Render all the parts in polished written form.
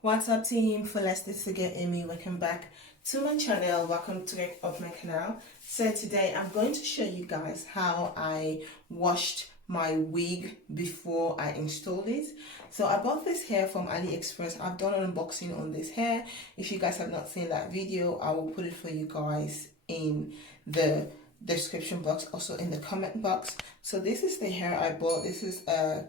What's up team, FULLEST, this is again Amy. Welcome back to my channel. Welcome to my canal. So today I'm going to show you guys how I washed my wig before I installed it. So I bought this hair from AliExpress. I've done an unboxing on this hair. If you guys have not seen that video, I will put it for you guys in the description box, also in the comment box. So this is the hair I bought. This is a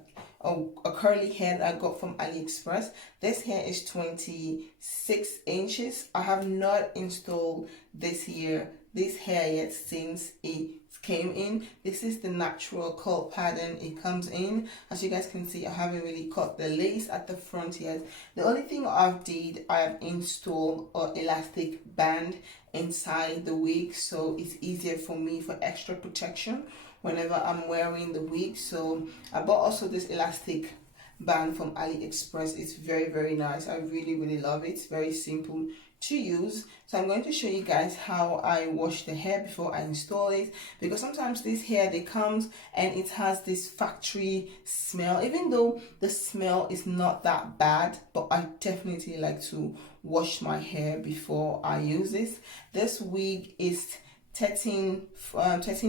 curly hair that I got from AliExpress. This hair is 26 inches. I have not installed this hair yet since it came in. This is the natural curl pattern it comes in. As you guys can see, I haven't really cut the lace at the front yet. The only thing I have installed an elastic band inside the wig, so it's easier for me for extra protection whenever I'm wearing the wig. So I bought also this elastic band from AliExpress. It's very nice. I really love it. It's very simple to use. So I'm going to show you guys how I wash the hair before I install it, because sometimes this hair, they comes and it has this factory smell, even though the smell is not that bad, but I definitely like to wash my hair before I use this. This wig is 13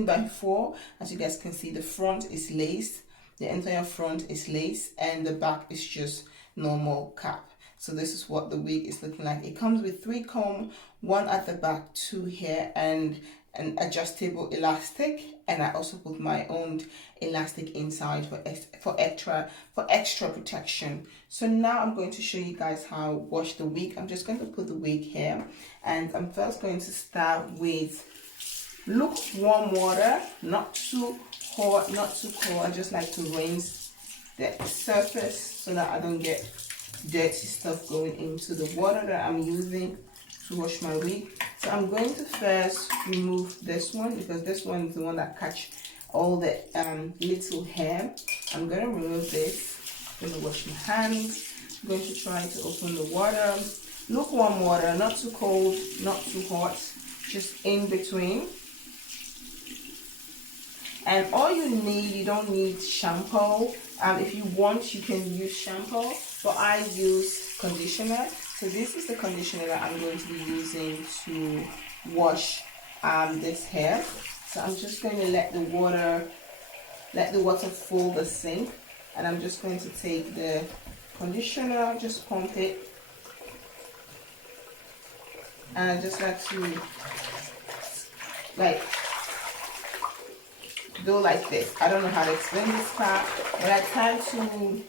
by 4. As you guys can see, the front is lace, the entire front is lace, and the back is just normal cap. So this is what the wig is looking like. It comes with 3 comb, 1 at the back, 2 here, and an adjustable elastic. And I also put my own elastic inside for extra protection. So now I'm going to show you guys how I wash the wig. I'm just going to put the wig here, and I'm first going to start with lukewarm water, not too hot, not too cold. I just like to rinse the surface so that I don't get dirty stuff going into the water that I'm using to wash my wig. So I'm going to first remove this one, because this one is the one that catch all the little hair. I'm going to remove this. I'm going to wash my hands. I'm going to try to open the water. Lukewarm water, not too cold, not too hot, just in between. And all you need, you don't need shampoo. If you want, you can use shampoo, but I use conditioner. So this is the conditioner that I'm going to be using to wash this hair. So I'm just going to let the water fill the sink, and I'm just going to take the conditioner, just pump it, and I just like to do like this. I don't know how to explain this part, but I try to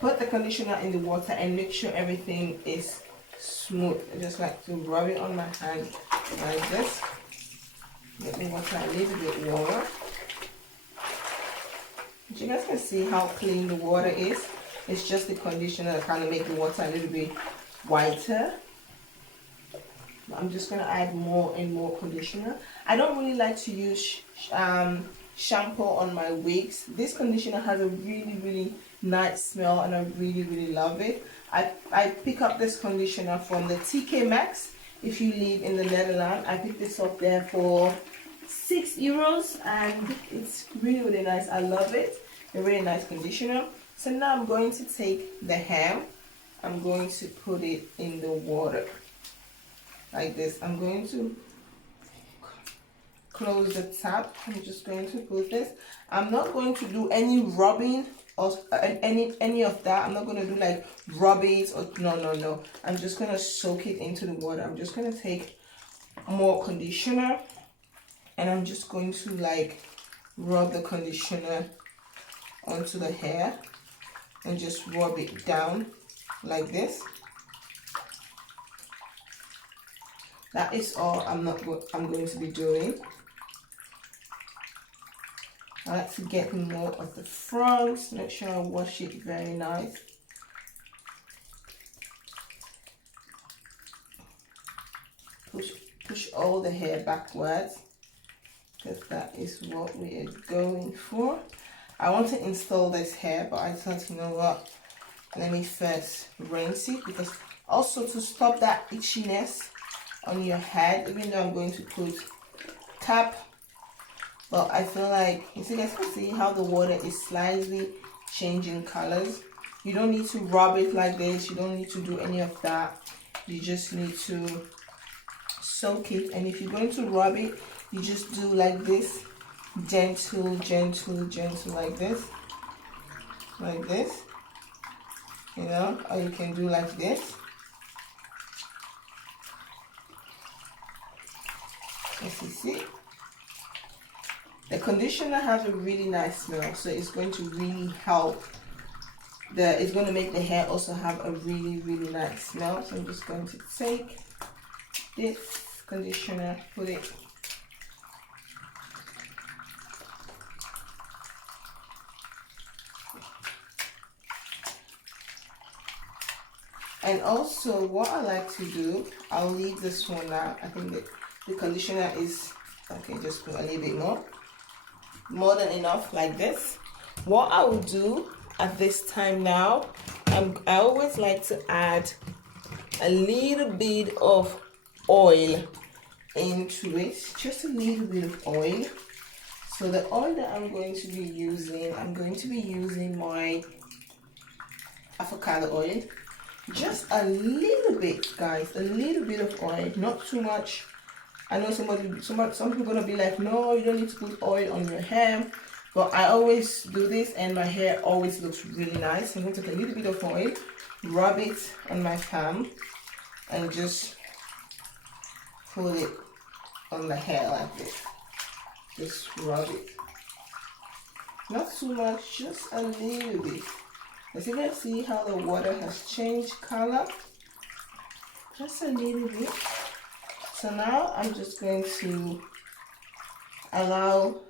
put the conditioner in the water and make sure everything is smooth. I just like to rub it on my hand like this. Let me water a little bit water. But you guys can see how clean the water is. It's just the conditioner that kind of make the water a little bit whiter. I'm just going to add more and more conditioner. I don't really like to use shampoo on my wigs. This conditioner has a really nice smell, and I really love it. I pick up this conditioner from the TK Maxx. If you live in the Netherlands, I picked this up there for €6, and it's really nice. I love it. A really nice conditioner. So now I'm going to take the hair. I'm going to put it in the water like this. I'm going to close the tap. I'm just going to put this. I'm not going to do any rubbing or any of that. I'm not going to do like rub it or no. I'm just going to soak it into the water. I'm just going to take more conditioner, and I'm just going to like rub the conditioner onto the hair and just rub it down like this. That is all I'm going to be doing. I like to get more of the front, make sure I wash it very nice. Push all the hair backwards, because that is what we are going for. I want to install this hair, but I thought, you know what, let me first rinse it, because also to stop that itchiness on your head, even though I'm going to put cap, but I feel like, you guys can see how the water is slightly changing colors. You don't need to rub it like this. You don't need to do any of that. You just need to soak it. And if you're going to rub it, you just do like this, gentle, gentle, gentle, like this, you know, or you can do like this. As you see, the conditioner has a really nice smell, so it's going to really help. It's going to make the hair also have a really, really nice smell. So I'm just going to take this conditioner, put it and also what I like to do, I'll leave this one out. I think that the conditioner is okay, just put a little bit more than enough, like this. What I will do at this time now, I always like to add a little bit of oil into it, just a little bit of oil. So the oil that I'm going to be using, my avocado oil. Just a little bit, guys, a little bit of oil, not too much. I know some people are gonna be like, no, you don't need to put oil on your hair, but I always do this and my hair always looks really nice. I'm going to take a little bit of oil, rub it on my palm, and just put it on the hair like this. Just rub it, not too much, just a little bit. As you can see how the water has changed color, just a little bit. So now I'm just going to allow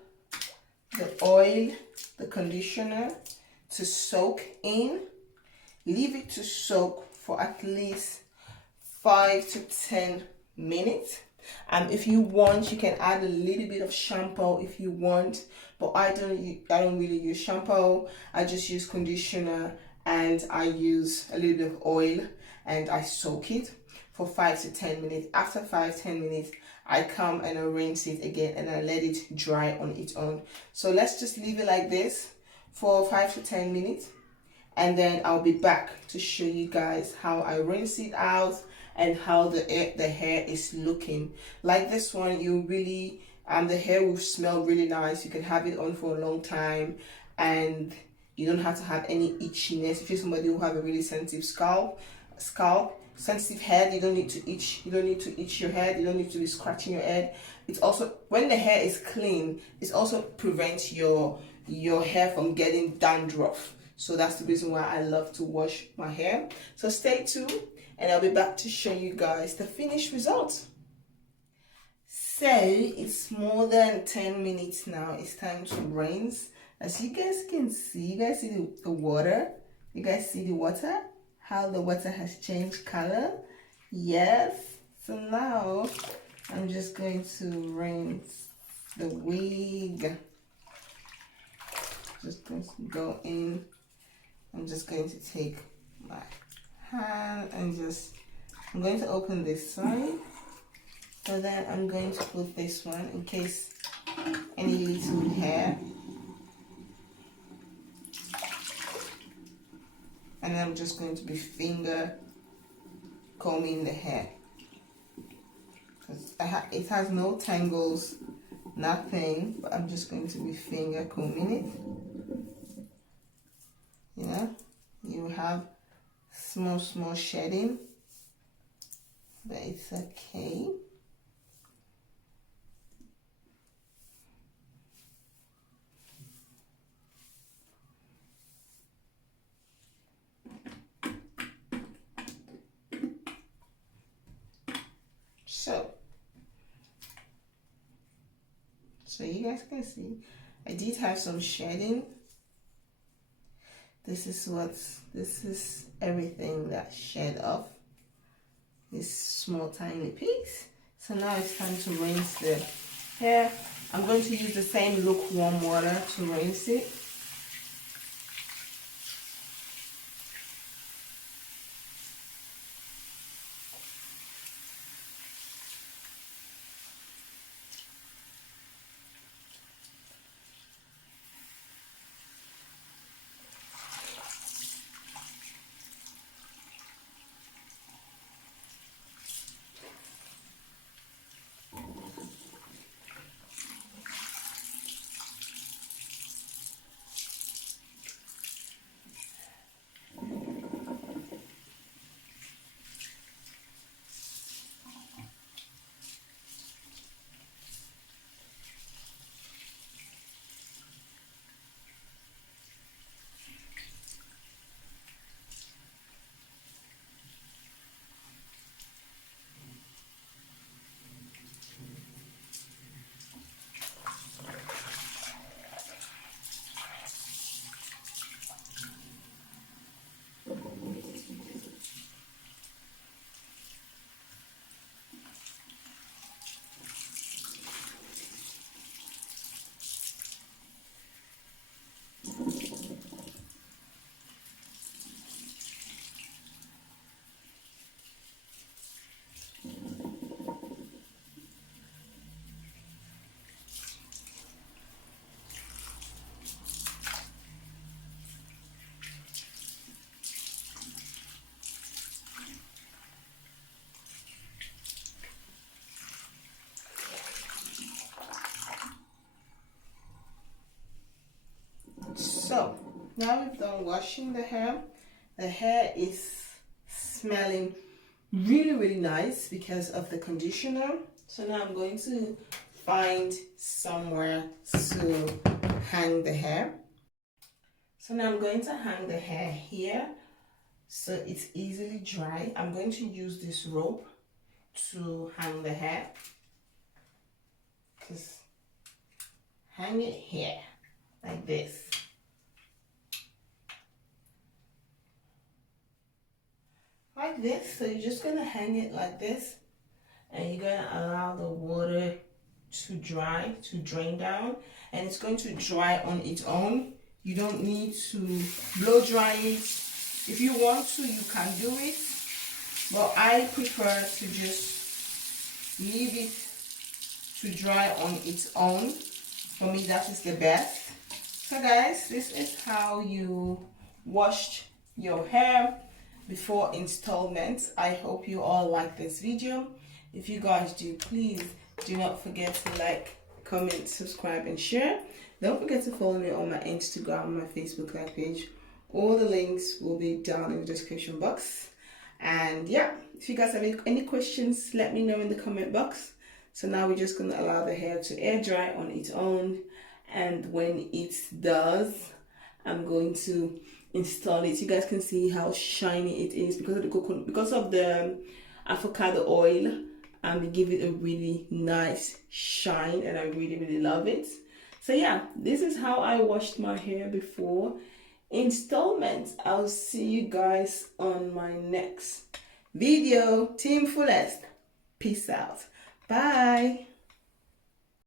the oil, the conditioner to soak in. Leave it to soak for at least 5 to 10 minutes. If you want, you can add a little bit of shampoo if you want, but I don't really use shampoo. I just use conditioner and I use a little bit of oil and I soak it for 5 to 10 minutes. After 5-10 minutes, I come and I rinse it again and I let it dry on its own. So let's just leave it like this for 5 to 10 minutes, and then I'll be back to show you guys how I rinse it out and how the hair is looking. Like this one, you really the hair will smell really nice. You can have it on for a long time and you don't have to have any itchiness. If you're somebody who have a really sensitive sensitive head, you don't need to itch. You don't need to itch your head. You don't need to be scratching your head. It's also, when the hair is clean, it also prevents your hair from getting dandruff. So that's the reason why I love to wash my hair. So stay tuned and I'll be back to show you guys the finished results. So it's more than 10 minutes now. It's time to rinse. As you guys can see, you guys see the water? You guys see the water? How the water has changed color? Yes. So now I'm just going to rinse the wig. Just going to go in. I'm just going to take my hand and I'm going to open this side. So then I'm going to put this one in case any little hair. And I'm just going to be finger combing the hair. Because it has no tangles, nothing, but I'm just going to be finger combing it. You know, you have small shedding, but it's okay. So you guys can see, I did have some shedding. This is everything that shed off. This small tiny piece. So now it's time to rinse the hair. I'm going to use the same lukewarm water to rinse it. now we've done washing the hair. The hair is smelling really nice because of the conditioner. So now I'm going to find somewhere to hang the hair. So now I'm going to hang the hair here so it's easily dry. I'm going to use this rope to hang the hair. Just hang it here like this. Like this. So you're just going to hang it like this, and you're going to allow the water to dry, to drain down, and it's going to dry on its own. You don't need to blow dry it. If you want to, you can do it, but I prefer to just leave it to dry on its own. For me, that is the best. So guys, this is how you washed your hair before installment. I hope you all like this video. If you guys do, please do not forget to like, comment, subscribe, and share. Don't forget to follow me on my Instagram and my Facebook like page. All the links will be down in the description box. And yeah, if you guys have any questions, let me know in the comment box. So now we're just going to allow the hair to air dry on its own, and when it does, I'm going to install it. You guys can see how shiny it is because of the coconut, because of the avocado oil. And give it a really nice shine, and I really love it. So yeah, this is how I washed my hair before installment. I'll see you guys on my next video. Team Fullest, peace out. Bye.